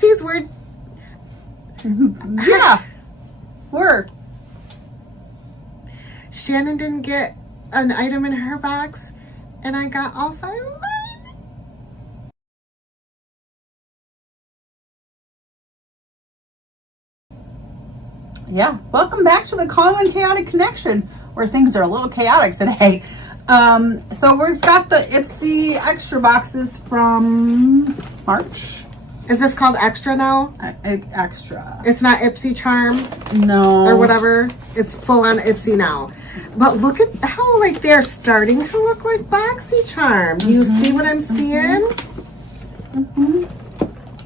besties, we're... Yeah. We're. Shannon didn't get an item in her box, and I got all 5 of mine. Yeah. Welcome back to the Calm and Chaotic Connection, where things are a little chaotic today. So we've got the Ipsy Extra Boxes from March. Is this called Extra now? Extra. It's not Ipsy Charm? No. Or whatever. It's full on Ipsy now. But look at how like they're starting to look like Boxy Charm. Do you see what I'm seeing?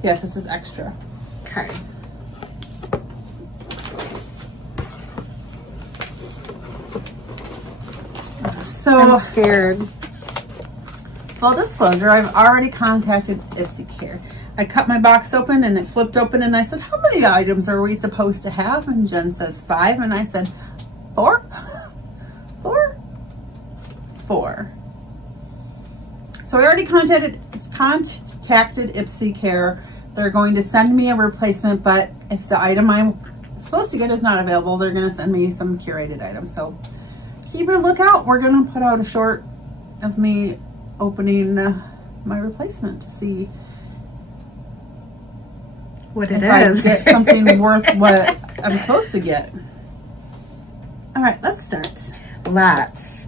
Yeah, this is Extra. Okay. So, I'm scared. Full disclosure, I've already contacted Ipsy Care. I cut my box open and it flipped open and I said, how many items are we supposed to have? And Jen says 5 and I said, 4? 4? 4. So I already contacted Ipsy Care. They're going to send me a replacement, but if the item I'm supposed to get is not available, they're going to send me some curated items. So keep a lookout. We're going to put out a short of me opening my replacement to see what it if is. I get something worth what I'm supposed to get. All right, let's start. Let's.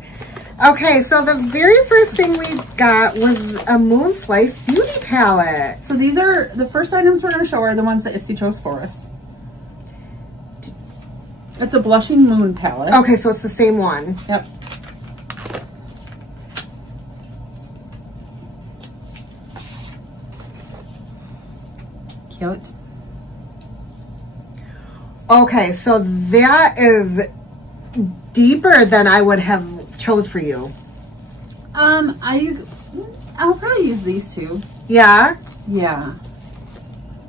Okay, so the very first thing we got was a Moon Slice Beauty Palette. So these are the first items we're going to show are the ones that Ipsy chose for us. It's a Blushing Moon palette. Okay, so it's the same one. Yep. Cute. Okay, so that is deeper than I would have chose for you. I'll probably use these two. Yeah? Yeah.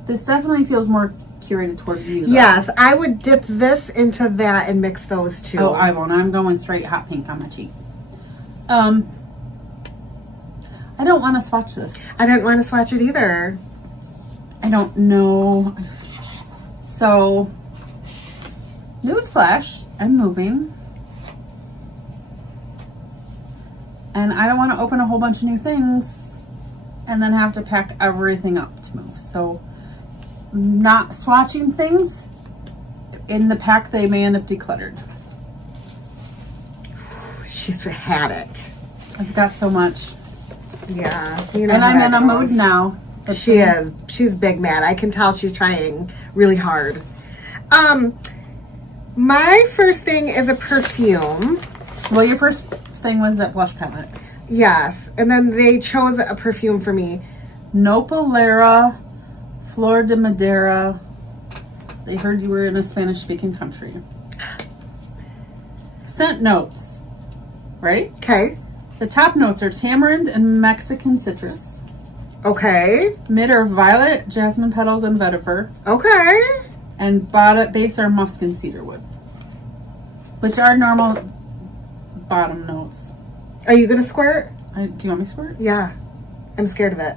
This definitely feels more curated towards you, though. Yes, I would dip this into that and mix those two. Oh, I won't. I'm going straight hot pink on my cheek. I don't want to swatch this. I didn't want to swatch it either. I don't know. So, newsflash, I'm moving. And I don't want to open a whole bunch of new things and then have to pack everything up to move. So, not swatching things. In the pack, they may end up decluttered. She's had it. I've got so much. Yeah. You know And how I'm that in a goes. mood now. She is. She's big mad. I can tell she's trying really hard. My first thing is a perfume. Well, your first thing was that blush palette. Yes. And then they chose a perfume for me. Nopalera Flor de Madeira. They heard you were in a Spanish-speaking country. Scent notes. Ready? Okay. The top notes are tamarind and Mexican citrus. Okay. Mid are violet, jasmine petals, and vetiver. Okay. And base are musk and cedarwood, which are normal bottom notes. Are you going to squirt? Do you want me to squirt? Yeah. I'm scared of it.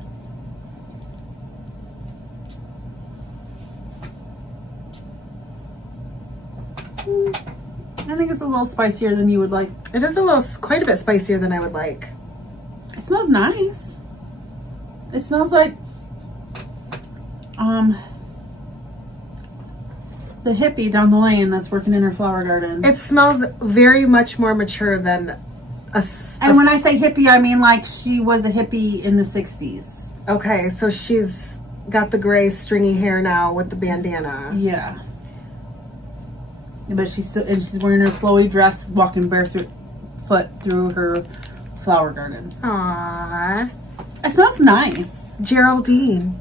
I think it's a little spicier than you would like. It is a little, quite a bit spicier than I would like. It smells nice. It smells like the hippie down the lane that's working in her flower garden. It smells very much more mature than and when I say hippie, I mean like she was a hippie in the 60s. Okay, so she's got the gray stringy hair now with the bandana. Yeah. But she's wearing her flowy dress, walking barefoot through her flower garden. Aww. It smells nice. Geraldine.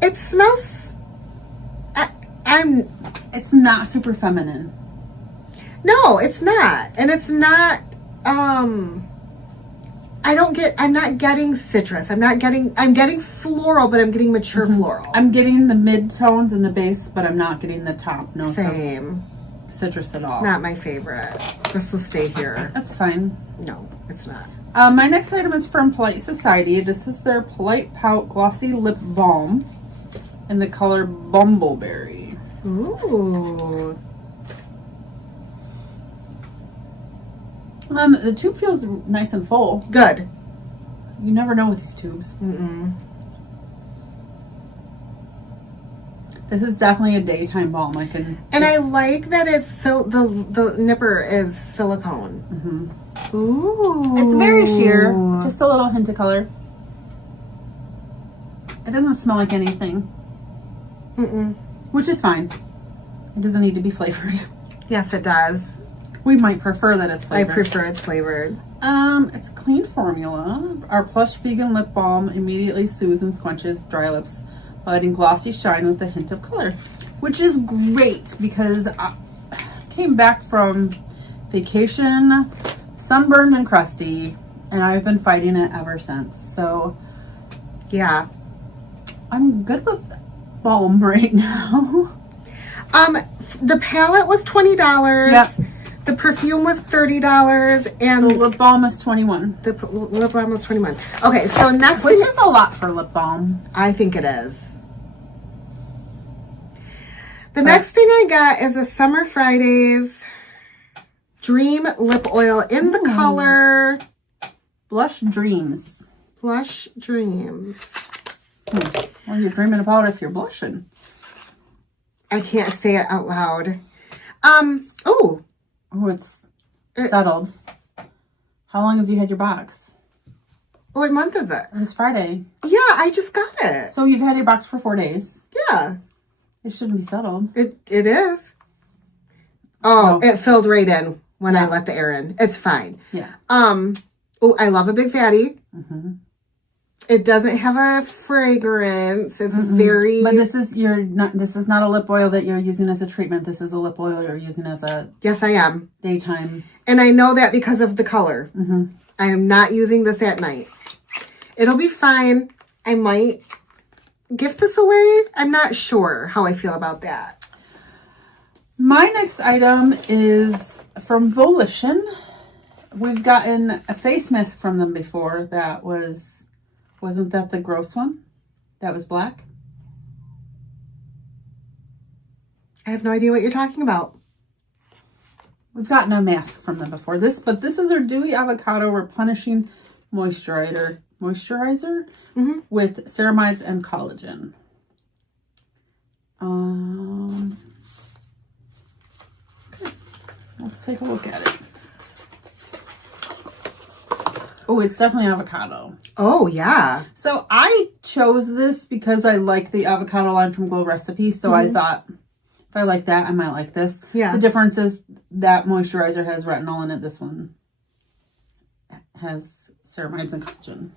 It smells... It's not super feminine. No, it's not. And it's not... I'm not getting citrus. I'm getting floral, but I'm getting mature floral. I'm getting the mid-tones and the base, but I'm not getting the top notes Same. of citrus at all. Not my favorite. This will stay here. That's fine. No, it's not. My next item is from Polite Society. This is their Polite Pout Glossy Lip Balm in the color Bumbleberry. Ooh. The tube feels nice and full. Good. You never know with these tubes. Mm-mm. This is definitely a daytime balm. And I like that it's the nipper is silicone. Mm-hmm. Ooh. It's very sheer. Just a little hint of color. It doesn't smell like anything. Mm-mm. Which is fine. It doesn't need to be flavored. Yes, it does. We might prefer that it's flavored. I prefer it's flavored. It's a clean formula. Our plush vegan lip balm immediately soothes and squenches dry lips, adding glossy shine with a hint of color, which is great because I came back from vacation, sunburned and crusty, and I've been fighting it ever since. So yeah, I'm good with balm right now. The palette was $20. Yep. The perfume was $30, and The lip balm is $21. the lip balm was $21. Okay, so next Which thing, is a lot for lip balm. I think it is. The next thing I got is a Summer Fridays Dream Lip Oil in the color Blush Dreams. Blush Dreams. What are you dreaming about if you're blushing? I can't say it out loud. Oh, it's settled. How long have you had your box? What month is it? It was Friday. Yeah, I just got it. So you've had your box for 4 days. Yeah. It shouldn't be settled. It is. Oh, it filled right in when I let the air in. It's fine. Yeah. Oh, I love a big fatty. Mm-hmm. It doesn't have a fragrance. It's very. But this is not a lip oil that you're using as a treatment. This is a lip oil you're using as a Yes, I am. daytime. And I know that because of the color. Mm-hmm. I am not using this at night. It'll be fine. I might gift this away. I'm not sure how I feel about that. My next item is from Volition. We've gotten a face mask from them before that wasn't that the gross one? That was black? I have no idea what you're talking about. We've gotten a mask from them before. This is their Dewy Avocado Replenishing Moisturizer with ceramides and collagen. Okay. Let's take a look at it. Oh, it's definitely avocado. Oh, yeah. So I chose this because I like the avocado line from Glow Recipe. So I thought, if I like that, I might like this. Yeah. The difference is that moisturizer has retinol in it. This one has ceramides and collagen.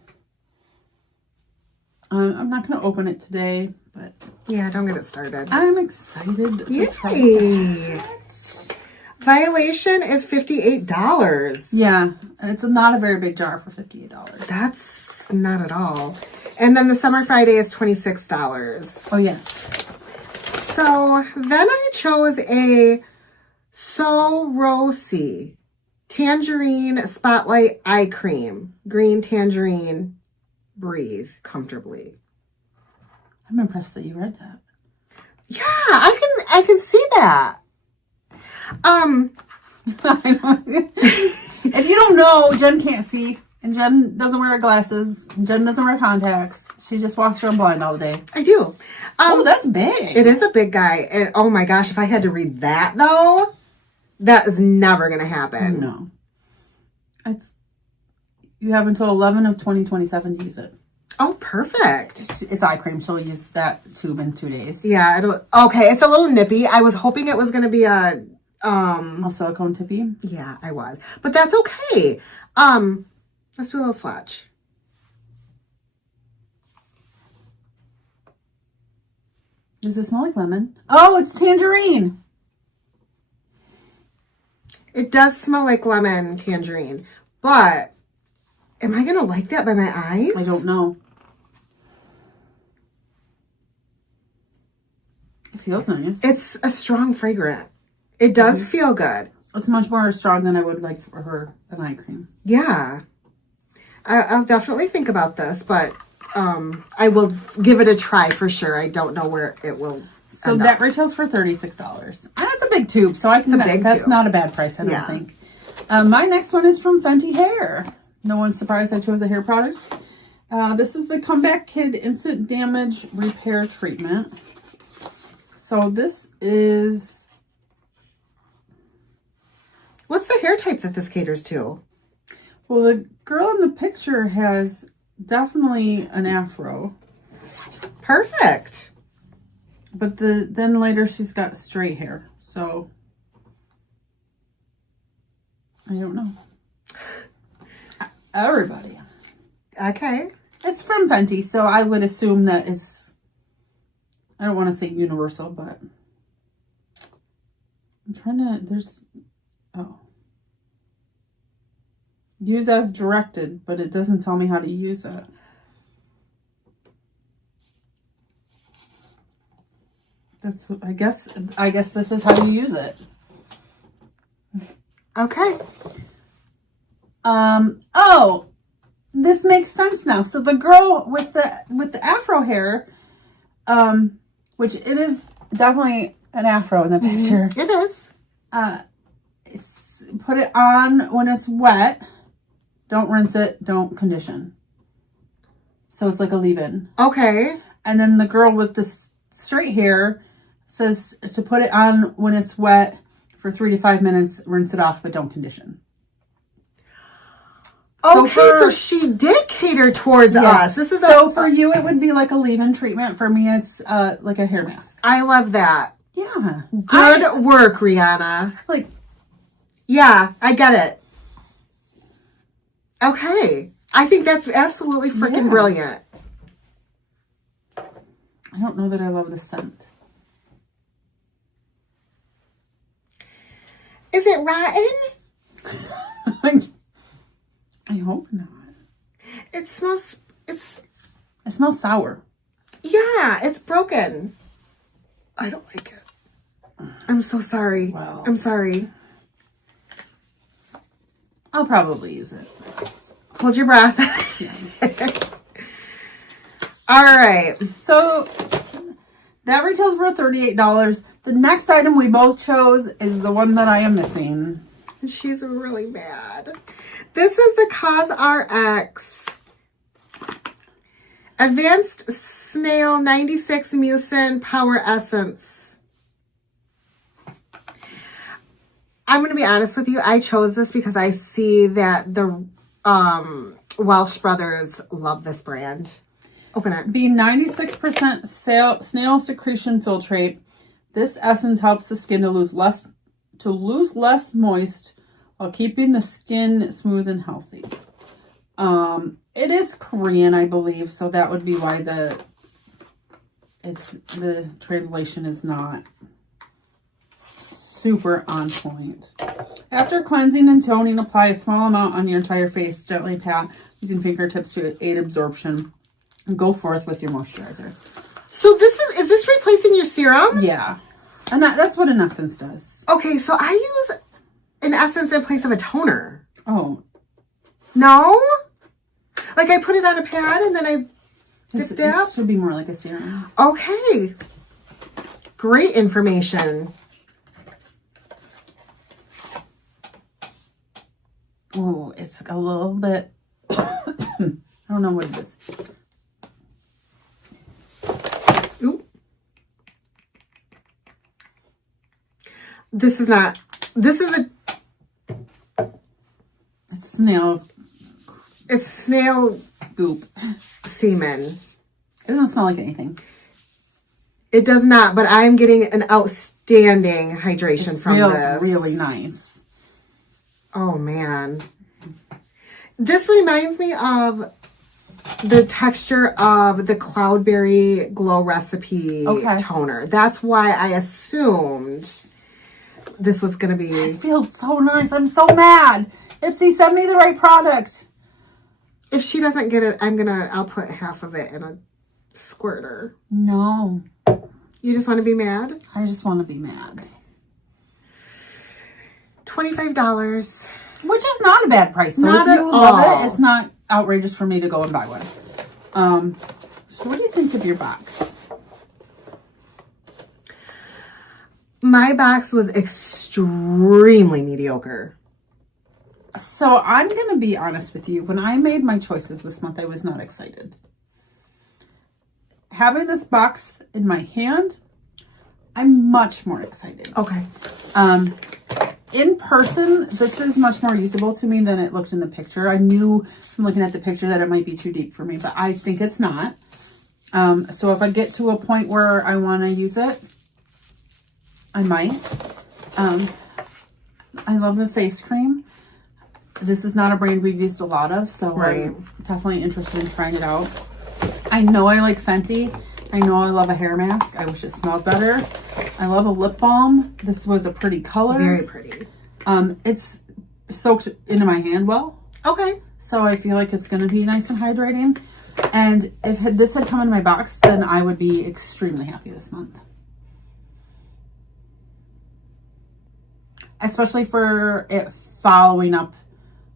I'm not going to open it today, but Yeah, don't get it started. I'm excited to try Yay. it. Violation is $58. Yeah, it's not a very big jar for $58. That's not at all. And then the Summer Friday is $26. Oh, yes. So then I chose a So Rosy Tangerine Spotlight Eye Cream. Green tangerine. Breathe comfortably. I'm impressed that you read that. Yeah, I can see that. If you don't know, Jen can't see, and Jen doesn't wear glasses, and Jen doesn't wear contacts. She just walks around blind all day. I do. Oh, that's big. It is a big guy. And oh my gosh, if I had to read that though, that is never going to happen. No. You have until 11 of 2027 to use it. Oh, perfect. It's eye cream. She'll use that tube in 2 days. Yeah. Okay. It's a little nippy. I was hoping it was going to be a silicone tippy. Yeah, I was. But that's okay. Let's do a little swatch. Does it smell like lemon? Oh, it's tangerine. It does smell like lemon tangerine, but am I going to like that by my eyes? I don't know. It feels nice. It's a strong fragrance. It does feel good. It's much more strong than I would like for an eye cream. Yeah. I'll definitely think about this, but I will give it a try for sure. I don't know where it will. So that retails for $36. And that's a big tube, so that's tube. not a bad price, I don't think. My next one is from Fenty Hair. No one's surprised I chose a hair product. This is the Comeback Kid Instant Damage Repair Treatment. So this is... What's the hair type that this caters to? Well, the girl in the picture has definitely an afro. Perfect. But then later she's got straight hair. So, I don't know. Everybody. Okay. It's from Fenty, so I would assume that it's, I don't want to say universal, but I'm trying to, use as directed, but it doesn't tell me how to use it. That's what, I guess this is how you use it. Okay. Oh, this makes sense now. So the girl with the afro hair, which it is definitely an afro in the picture. It is. Put it on when it's wet. Don't rinse it. Don't condition. So it's like a leave-in. Okay. And then the girl with the straight hair says to put it on when it's wet for 3 to 5 minutes. Rinse it off, but don't condition. Okay, so she did cater towards us. This is for you, it would be like a leave-in treatment. For me, it's like a hair mask. I love that. Yeah. Good work, Rihanna. Like, yeah, I get it. Okay. I think that's absolutely freaking brilliant. I don't know that I love the scent. Is it rotten? I hope not. It smells sour. Yeah, it's broken. I don't like it. I'm so sorry. Wow. I'm sorry. I'll probably use it. Hold your breath. All right. So that retails for $38. The next item we both chose is the one that I am missing. She's really mad. This is the CosRX Advanced Snail 96 Mucin Power Essence. I'm going to be honest with you. I chose this because I see that the Welsh brothers love this brand. Open it. Being 96% snail secretion filtrate, this essence helps the skin to lose less moist while keeping the skin smooth and healthy. It is Korean, I believe, so that would be why the translation is not super on point. After cleansing and toning, apply a small amount on your entire face. Gently pat using fingertips to aid absorption. And go forth with your moisturizer. So is this replacing your serum? Yeah. And that's what an essence does. Okay, so I use an essence in place of a toner. Oh. No? Like I put it on a pad and then I dip. It should be more like a serum. Okay. Great information. Oh, it's a little bit, I don't know what it is. Ooh. It's snail goop. Semen. It doesn't smell like anything. It does not, but I'm getting an outstanding hydration from this. It feels really nice. Oh, man. This reminds me of the texture of the Cloudberry Glow Recipe toner. That's why I assumed this was going to be... It feels so nice. I'm so mad. Ipsy, send me the right product. If she doesn't get it, I'll put half of it in a squirter. No. You just want to be mad? I just want to be mad. $25. Which is not a bad price. So Not if you at love all. it, it's not outrageous for me to go and buy one. So what do you think of your box? My box was extremely mediocre. So I'm going to be honest with you. When I made my choices this month, I was not excited. Having this box in my hand, I'm much more excited. Okay. In person, this is much more usable to me than it looked in the picture. I knew from looking at the picture that it might be too deep for me, but I think it's not. So if I get to a point where I want to use it, I might. I love the face cream. This is not a brand we've used a lot of, so I'm definitely interested in trying it out. I know I like Fenty. I know I love a hair mask. I wish it smelled better. I love a lip balm. This was a pretty color. Very pretty. It's soaked into my hand well. Okay. So I feel like it's going to be nice and hydrating. And if this had come in my box, then I would be extremely happy this month. Especially for it following up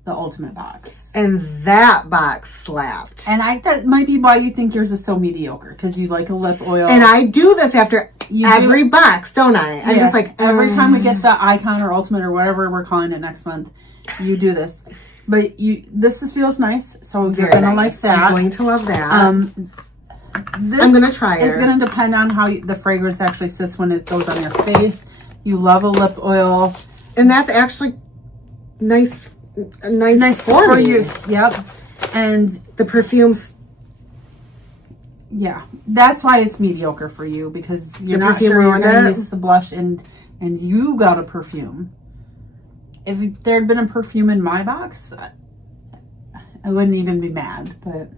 the Ultimate box. And that box slapped. And that might be why you think yours is so mediocre, because you like a lip oil. And I do this after every box, don't I? I'm just like, every time we get the Icon or Ultimate or whatever we're calling it next month, you do this. But this feels nice, so you're gonna like that. I'm going to love that. This I'm gonna try it. It's gonna depend on how the fragrance actually sits when it goes on your face. You love a lip oil, and that's actually nice for you. Yep. And the perfumes. Yeah, that's why it's mediocre for you, because you're not sure you're gonna use the blush, and you got a perfume. If there had been a perfume in my box, I wouldn't even be mad, but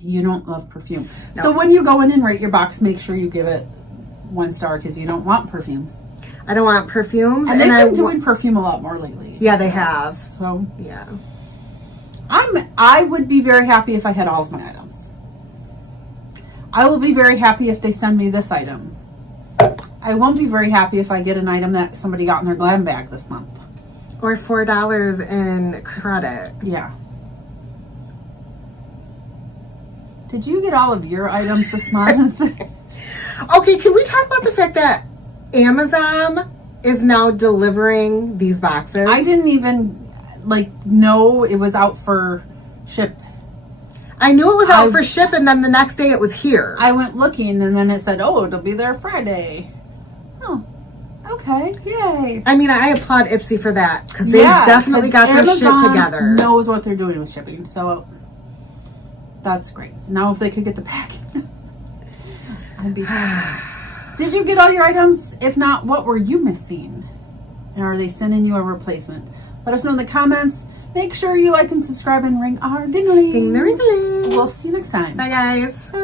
you don't love perfume. No. So when you go in and rate your box, make sure you give it 1 star, because you don't want perfumes. I don't want perfumes. And they've been doing perfume a lot more lately. Yeah, they have. So yeah. I would be very happy if I had all of my items. I will be very happy if they send me this item. I won't be very happy if I get an item that somebody got in their glam bag this month. Or $4 in credit. Yeah. Did you get all of your items this month? Okay, can we talk about the fact that Amazon is now delivering these boxes? I didn't even know it was out for ship. I knew it was out for ship, and then the next day it was here. I went looking, and then it said, "Oh, it'll be there Friday." Oh, okay, yay! I mean, I applaud Ipsy for that, because they definitely got their shit together. Knows what they're doing with shipping, so that's great. Now, if they could get the packing, I'd be happy. Did you get all your items? If not, what were you missing? And are they sending you a replacement? Let us know in the comments. Make sure you like and subscribe and ring our ding-a-ling. Ding the ring-a-ling. We'll see you next time. Bye, guys. Bye.